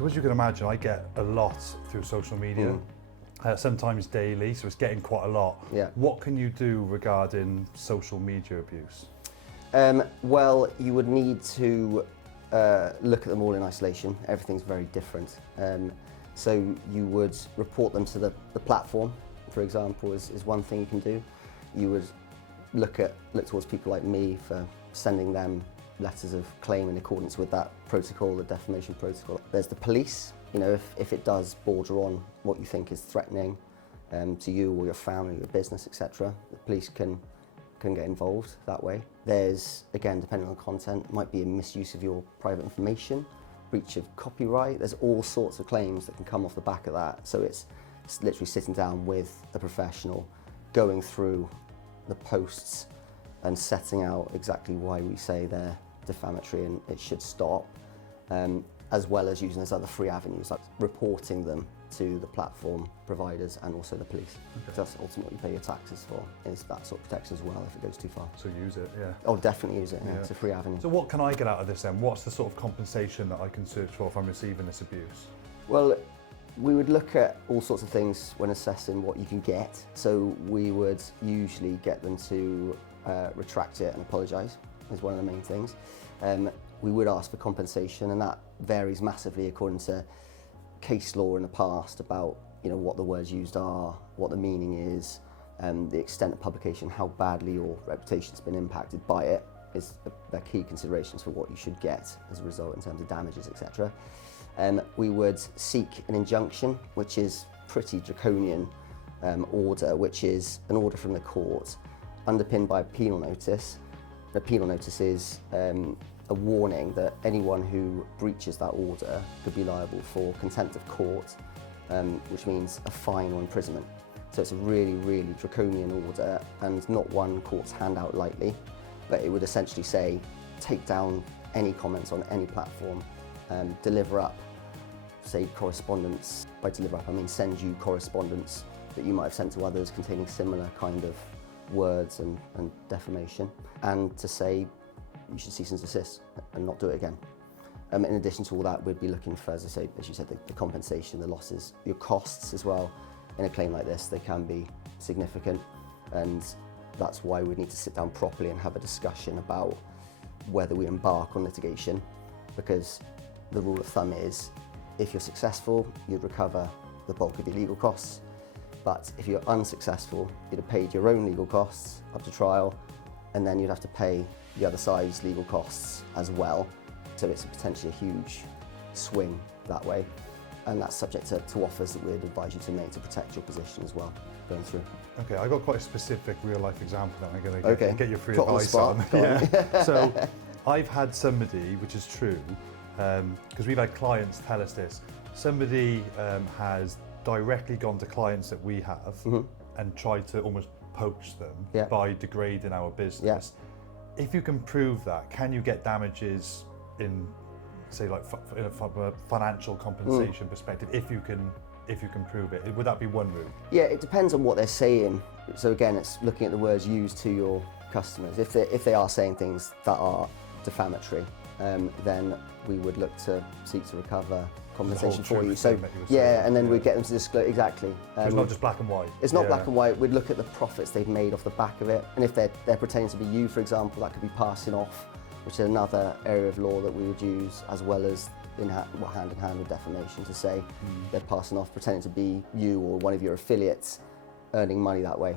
So as you can imagine, I get a lot through social media, sometimes daily, so it's getting quite a lot. Yeah. What can you do regarding social media abuse? Well, you would need to look at them all in isolation. Everything's very different. So you would report them to the platform, for example, is one thing you can do. You would look towards people like me for sending them letters of claim in accordance with that protocol, the defamation protocol. There's the police. You know, if it does border on what you think is threatening to you or your family, your business, etc., the police can get involved that way. There's, again, depending on the content, might be a misuse of your private information, breach of copyright. There's all sorts of claims that can come off the back of that. So it's literally sitting down with a professional, going through the posts and setting out exactly why we say they're defamatory and it should stop, as well as using those other free avenues, like reporting them to the platform providers and also the police. Okay. That's ultimately what you pay your taxes for, is that sort of protection as well if it goes too far. So use it, yeah. Oh, definitely use it, yeah. It's a free avenue. So what can I get out of this then? What's the sort of compensation that I can search for if I'm receiving this abuse? Well, we would look at all sorts of things when assessing what you can get. So we would usually get them to retract it and apologise, is one of the main things. We would ask for compensation, and that varies massively according to case law in the past about, you know, what the words used are, what the meaning is, the extent of publication, how badly your reputation's been impacted by it is the key considerations for what you should get as a result in terms of damages, etc. We would seek an injunction, which is pretty draconian order, which is an order from the court underpinned by a penal notice. The penal notice is a warning that anyone who breaches that order could be liable for contempt of court, which means a fine or imprisonment. So it's a really, really draconian order, and not one court's hand out lightly, but it would essentially say, take down any comments on any platform, deliver up, say, correspondence. By deliver up, I mean send you correspondence that you might have sent to others containing similar kind of words and defamation, and to say you should cease and desist and not do it again. In addition to all that, we'd be looking for, as I say, as you said, the compensation, the losses, your costs as well. In a claim like this, they can be significant, and that's why we need to sit down properly and have a discussion about whether we embark on litigation, because the rule of thumb is if you're successful, you'd recover the bulk of your legal costs, but if you're unsuccessful, you'd have paid your own legal costs up to trial, and then you'd have to pay the other side's legal costs as well. So it's potentially a huge swing that way, and that's subject to offers that we'd advise you to make to protect your position as well going through. Okay, I got quite a specific real life example that I'm going to get your free Put advice on. Yeah. So I've had somebody, which is true, because we've had clients tell us this, somebody has directly gone to clients that we have and tried to almost poach them by degrading our business. If you can prove that, can you get damages in, say, like from a financial compensation perspective, if you can prove it? Would that be one route? Yeah, it depends on what they're saying. So again, it's looking at the words used to your customers. If they are saying things that are defamatory, then we would look to seek to recover compensation for you. So yeah, and then we'd get them to disclose exactly. So it's not just black and white. It's not black and white. We'd look at the profits they've made off the back of it, and if they're pretending to be you, for example, that could be passing off, which is another area of law that we would use, as well as hand in hand with defamation, to say they're passing off, pretending to be you or one of your affiliates, earning money that way.